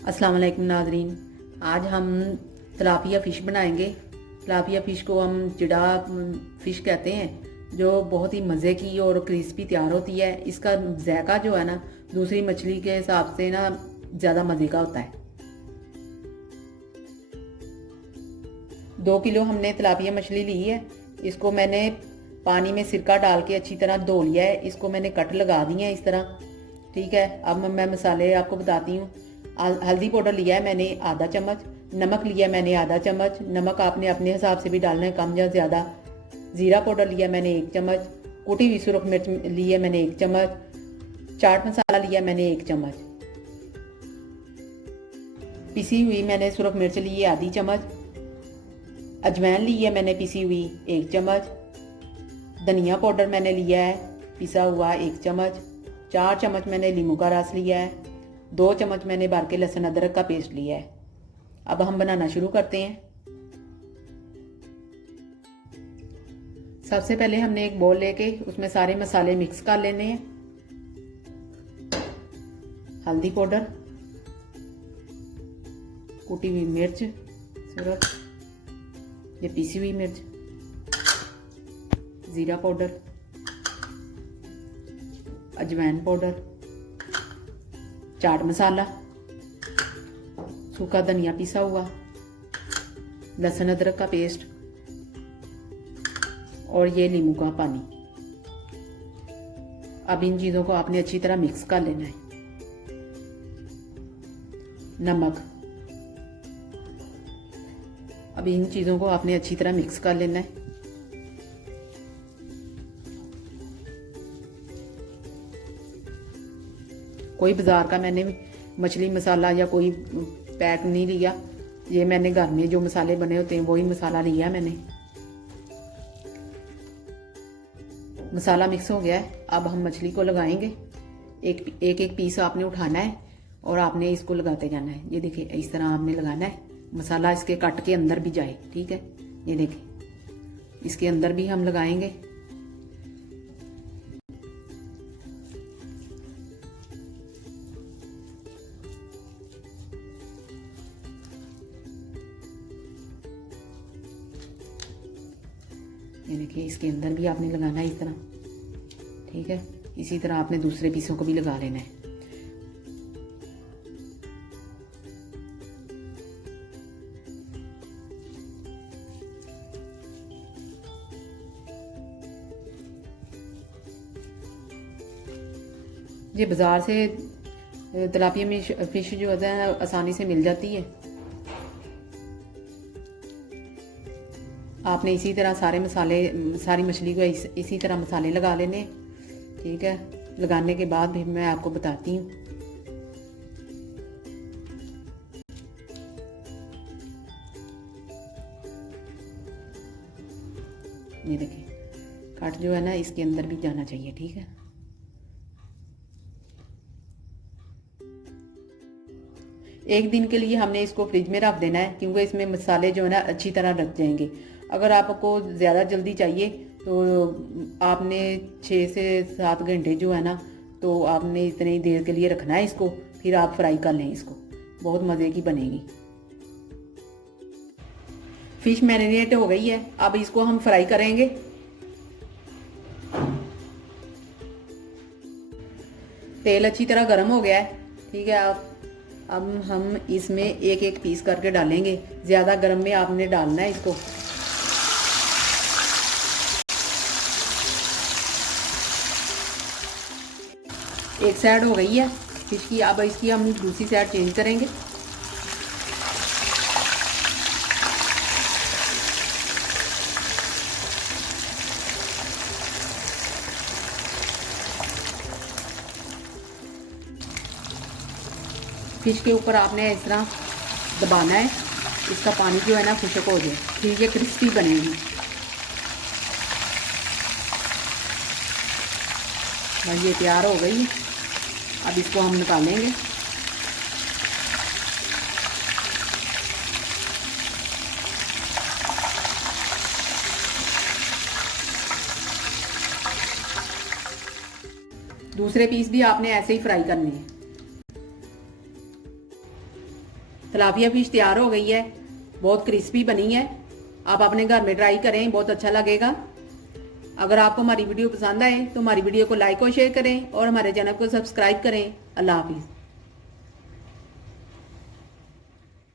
अस्सलाम वालेकुम नाज़रीन। आज हम तिलापिया फ़िश बनाएंगे। तिलापिया फ़िश को हम चिड़ा फ़िश कहते हैं, जो बहुत ही मज़े की और क्रिस्पी तैयार होती है। इसका जायका जो है ना, दूसरी मछली के हिसाब से ना ज़्यादा मज़े का होता है। 2 किलो हमने तिलापिया मछली ली है। इसको मैंने पानी में सिरका डाल के अच्छी तरह धो लिया है। इसको मैंने कट लगा दिए हैं इस तरह। ठीक है, अब मैं मसाले आपको बताती हूँ। हल्दी पाउडर लिया है मैंने आधा चम्मच, नमक लिया है मैंने आधा चम्मच, नमक आपने अपने हिसाब से भी डालना है, कम या ज़्यादा। ज़ीरा पाउडर लिया मैंने 1 चम्मच, कुटी हुई सुरख मिर्च ली है मैंने 1 चम्मच, चाट मसाला लिया मैंने 1 चम्मच, पिसी हुई मैंने सुरख मिर्च ली है आधी चम्मच, अजवाइन ली है मैंने पिसी हुई 1 चम्मच, धनिया पाउडर मैंने लिया है पिसा हुआ 1 चम्मच, 4 चम्मच मैंने नींबू का रस लिया है, 2 चम्मच मैंने भर के लहसुन अदरक का पेस्ट लिया है। अब हम बनाना शुरू करते हैं। सबसे पहले हमने एक बोल लेके उसमें सारे मसाले मिक्स कर लेने हैं। हल्दी पाउडर, कुटी हुई मिर्च, सुरख, ये पीसी हुई मिर्च, ज़ीरा पाउडर, अजवाइन पाउडर, चाट मसाला, सूखा धनिया पिसा हुआ, लहसुन अदरक का पेस्ट और ये नींबू का पानी। अब इन चीज़ों को आपने अच्छी तरह मिक्स कर लेना है। नमक, अब इन चीज़ों को आपने अच्छी तरह मिक्स कर लेना है। कोई बाजार का मैंने मछली मसाला या कोई पैक नहीं लिया, ये मैंने घर में जो मसाले बने होते हैं वही मसाला लिया मैंने। मसाला मिक्स हो गया है। अब हम मछली को लगाएंगे। एक पीस आपने उठाना है और आपने इसको लगाते जाना है। ये देखिए, इस तरह आपने लगाना है। मसाला इसके कट के अंदर भी जाए। ठीक है, ये देखिए, इसके अंदर भी हम लगाएंगे। ये देखिए, इसके अंदर भी आपने लगाना है इस तरह। ठीक है, इसी तरह आपने दूसरे पीसों को भी लगा लेना है। ये बाजार से तिलापिया में फिश जो होता है आसानी से मिल जाती है। आपने इसी तरह सारे मसाले, सारी मछली को इसी तरह मसाले लगा लेने। ठीक है, लगाने के बाद भी मैं आपको बताती हूँ। ये देखिए, कट जो है ना इसके अंदर भी जाना चाहिए। ठीक है, एक दिन के लिए हमने इसको फ्रिज में रख देना है, क्योंकि इसमें मसाले जो है ना अच्छी तरह रख जाएंगे। अगर आपको ज़्यादा जल्दी चाहिए तो आपने 6 से 7 घंटे जो है ना, तो आपने इतनी देर के लिए रखना है इसको। फिर आप फ्राई कर लें इसको, बहुत मज़े की बनेगी। फिश मैरिनेट हो गई है। अब इसको हम फ्राई करेंगे। तेल अच्छी तरह गर्म हो गया है। ठीक है, अब हम इसमें एक एक पीस करके डालेंगे। ज़्यादा गर्म में आपने डालना है इसको। एक साइड हो गई है फिश की, अब इसकी हम दूसरी साइड चेंज करेंगे। फिश के ऊपर आपने इस तरह दबाना है, इसका पानी जो है ना खुश्क हो जाए, फिर ये क्रिस्पी बनेगी। बस ये तैयार हो गई। अब इसको हम निकालेंगे। दूसरे पीस भी आपने ऐसे ही फ्राई करने हैं। तिलापिया फिश तैयार हो गई है, बहुत क्रिस्पी बनी है। आप अपने घर में ट्राई करें, बहुत अच्छा लगेगा। अगर आपको हमारी वीडियो पसंद आए तो हमारी वीडियो को लाइक और शेयर करें और हमारे चैनल को सब्सक्राइब करें। अल्लाह हाफिज़।